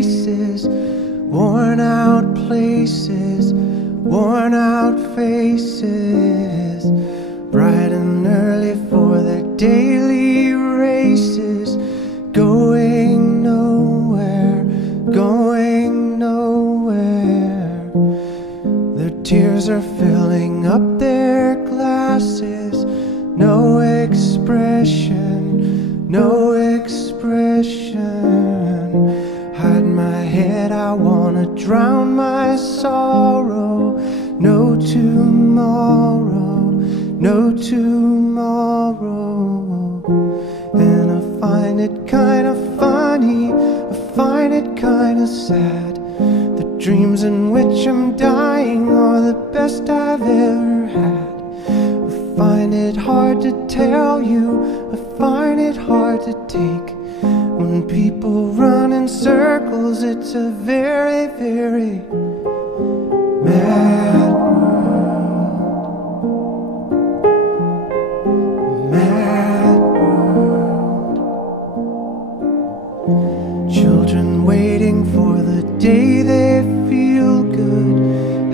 faces, worn out places, worn out faces, bright and early for their daily races, going nowhere, going nowhere. Their tears are filling up their glasses, no expression, no expression. Hide my head, I wanna drown my sorrow. No tomorrow, no tomorrow. And I find it kinda funny, I find it kinda sad. The dreams in which I'm dying are the best I've ever had. I find it hard to tell you, I find it hard to take. When people run in circles, it's a very, very mad world. Mad world. Children waiting for the day they feel good.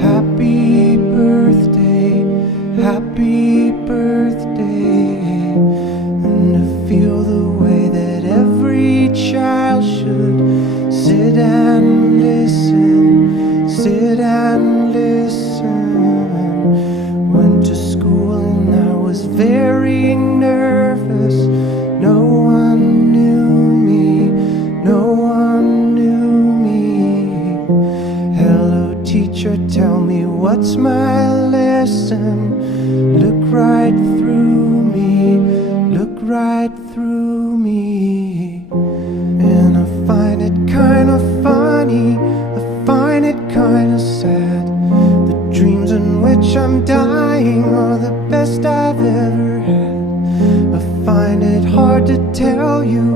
Happy birthday, happy birthday. And to feel the way that every child should sit and listen, sit and listen. Went to school and I was very nervous. No one knew me, no one knew me. Hello teacher, tell me what's my lesson. Look right through me, look right through me. And I find it kinda funny, I find it kinda sad. The dreams in which I'm dying are the best I've ever had. I find it hard to tell you,